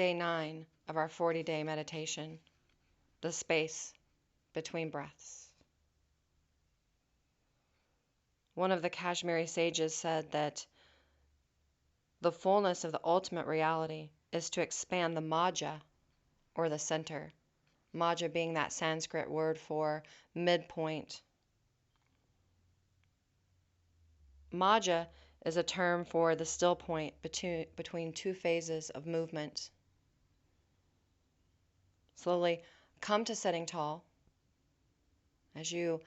day 9 of our 40-day meditation, the space between breaths. One of the Kashmiri sages said that the fullness of the ultimate reality is to expand the Maja, or the center. Maja being that Sanskrit word for midpoint. Maja is a term for the still point between two phases of movement. Slowly come to sitting tall. As you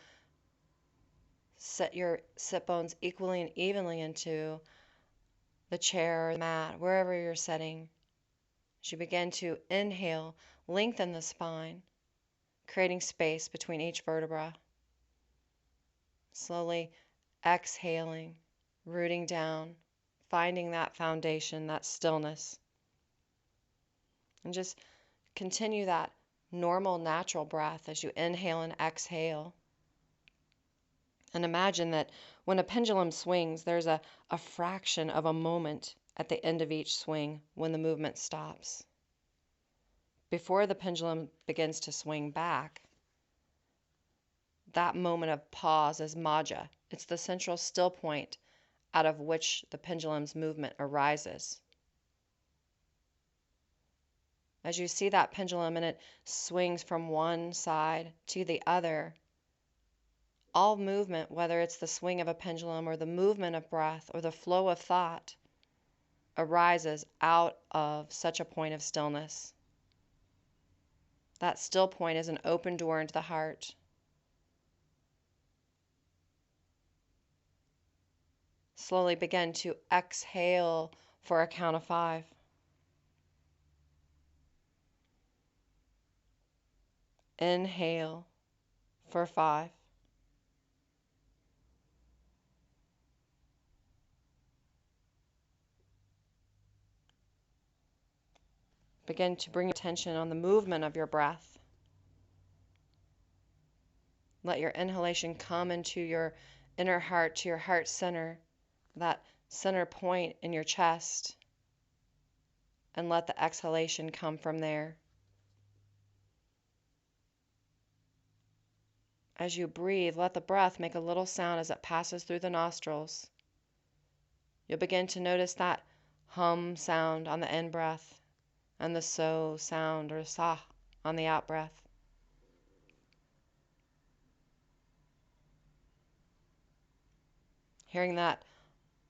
set your sit bones equally and evenly into the chair or the mat, wherever you're sitting. As you begin to inhale, lengthen the spine, creating space between each vertebra. Slowly exhaling, rooting down, finding that foundation, that stillness. And just continue that normal, natural breath as you inhale and exhale. And imagine that when a pendulum swings, there's a fraction of a moment at the end of each swing when the movement stops. Before the pendulum begins to swing back, that moment of pause is Maja. It's the central still point out of which the pendulum's movement arises. As you see that pendulum and it swings from one side to the other, all movement, whether it's the swing of a pendulum or the movement of breath or the flow of thought, arises out of such a point of stillness. That still point is an open door into the heart. Slowly begin to exhale for a count of 5. Inhale for 5. Begin to bring attention on the movement of your breath. Let your inhalation come into your inner heart, to your heart center, that center point in your chest, and let the exhalation come from there. As you breathe, let the breath make a little sound as it passes through the nostrils. You'll begin to notice that hum sound on the in-breath and the so sound or sa on the out-breath. Hearing that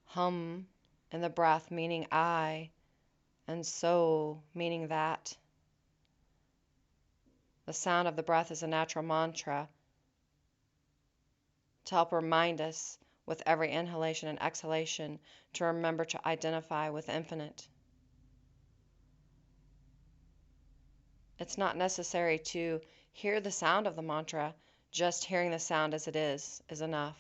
hum in the breath meaning I, and so meaning that. The sound of the breath is a natural mantra to help remind us with every inhalation and exhalation to remember to identify with infinite. It's not necessary to hear the sound of the mantra, just hearing the sound as it is enough.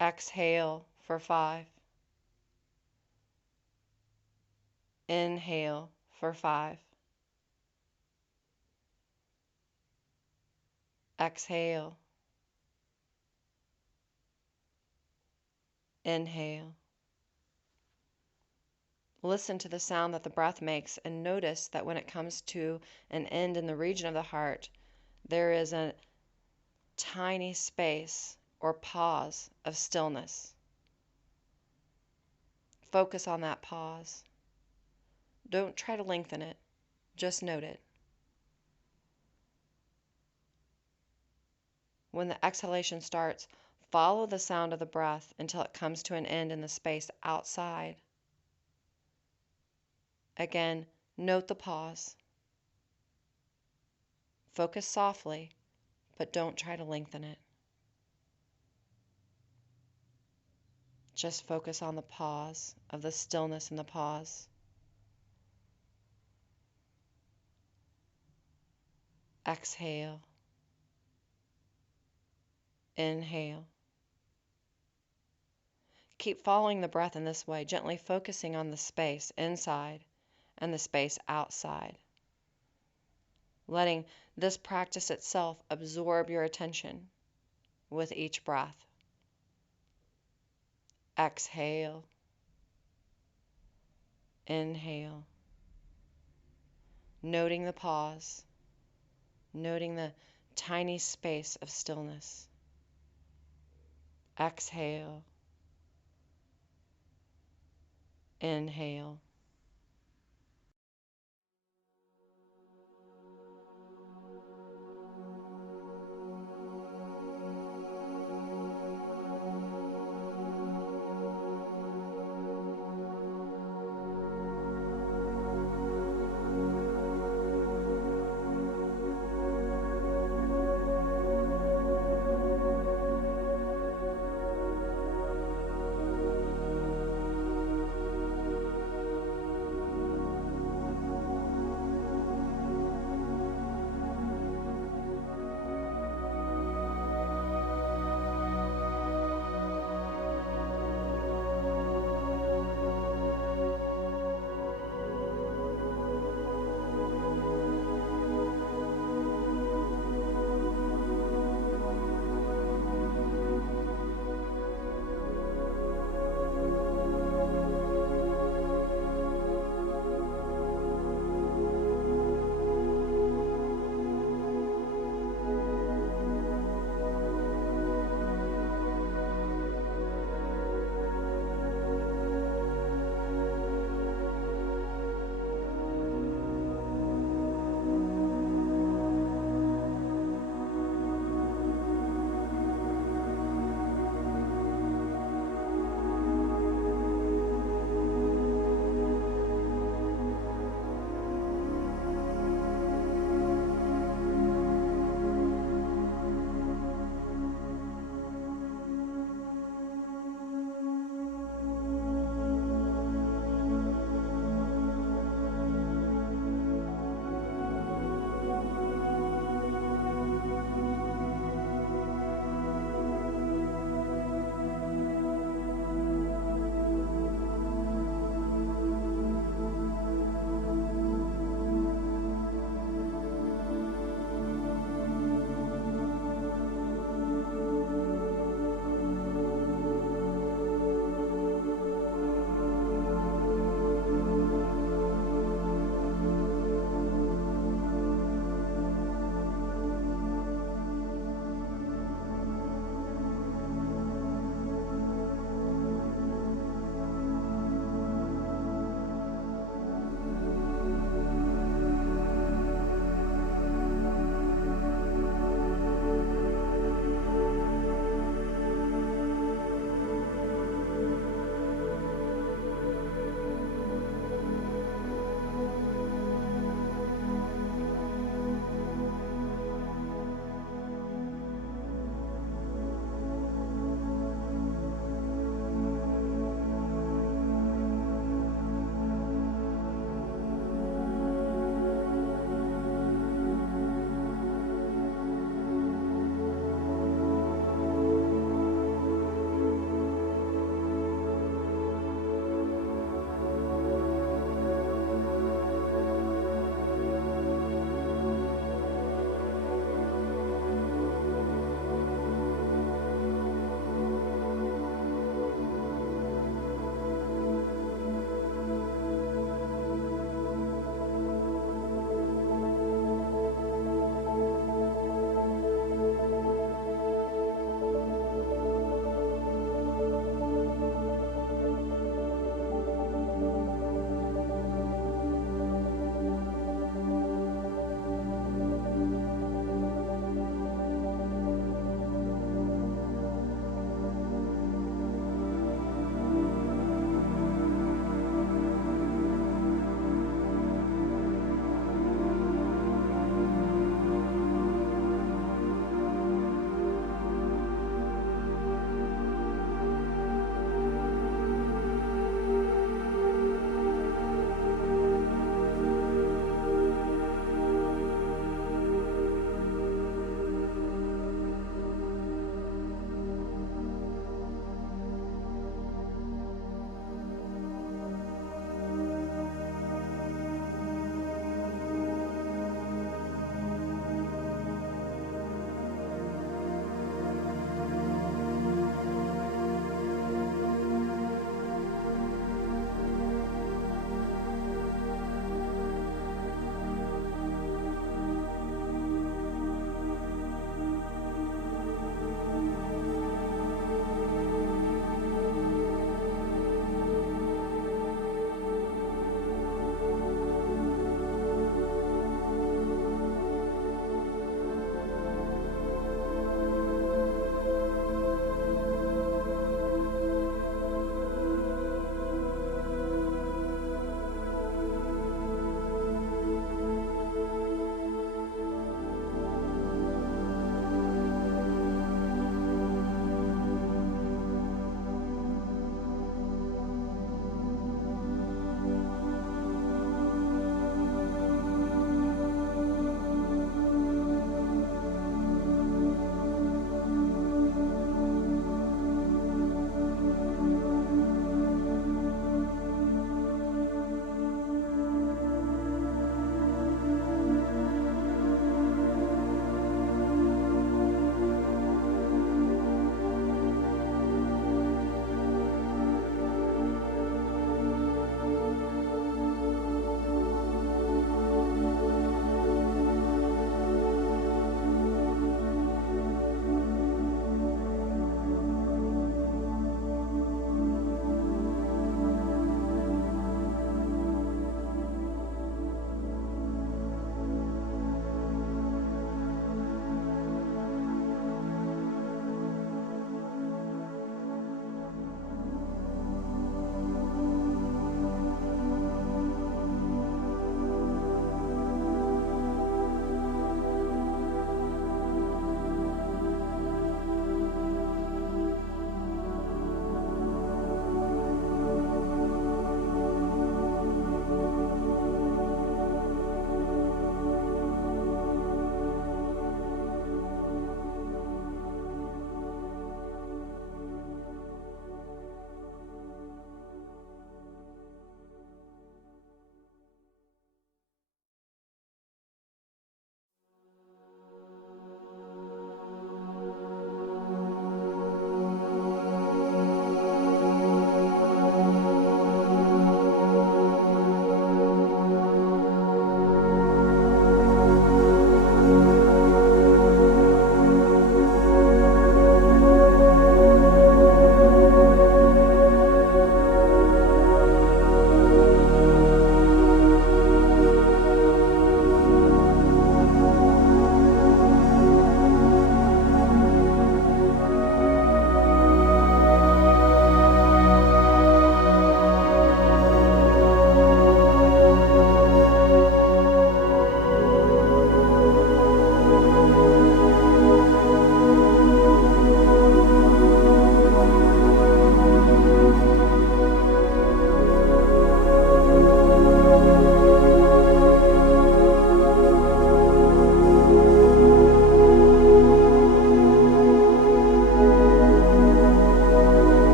Exhale for 5. Inhale for 5. Exhale. Inhale. Listen to the sound that the breath makes and notice that when it comes to an end in the region of the heart, there is a tiny space or pause of stillness. Focus on that pause. Don't try to lengthen it, just note it. When the exhalation starts, follow the sound of the breath until it comes to an end in the space outside. Again, note the pause. Focus softly, but don't try to lengthen it. Just focus on the pause, of the stillness in the pause. Exhale. Inhale. Keep following the breath in this way, gently focusing on the space inside and the space outside. Letting this practice itself absorb your attention with each breath. Exhale. Inhale. Noting the pause, noting the tiny space of stillness. Exhale. Inhale.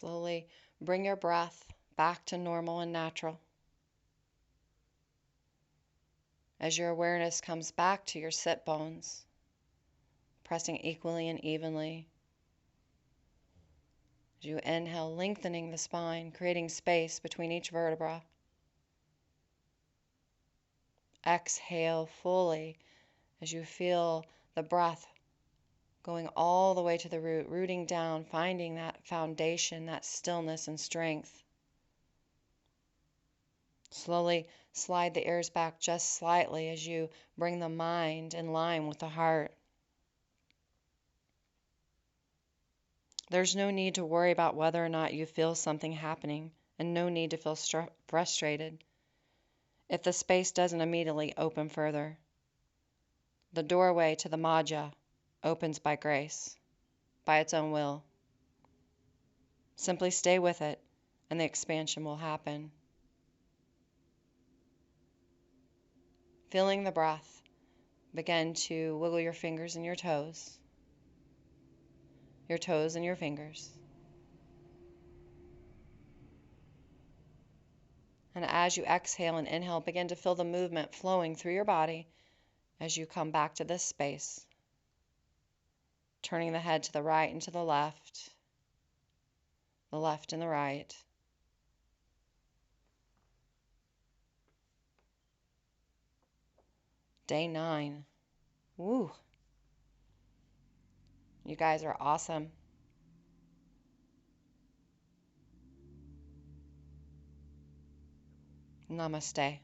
Slowly bring your breath back to normal and natural. As your awareness comes back to your sit bones, pressing equally and evenly. As you inhale, lengthening the spine, creating space between each vertebra. Exhale fully as you feel the breath going all the way to the root, rooting down, finding that foundation, that stillness and strength. Slowly slide the ears back just slightly as you bring the mind in line with the heart. There's no need to worry about whether or not you feel something happening, and no need to feel frustrated if the space doesn't immediately open further. The doorway to the Maggia opens by grace, by its own will. Simply stay with it, and the expansion will happen. Feeling the breath, begin to wiggle your fingers and your toes and your fingers. And as you exhale and inhale, begin to feel the movement flowing through your body as you come back to this space. Turning the head to the right and to the left and the right. Day 9. Woo! You guys are awesome. Namaste.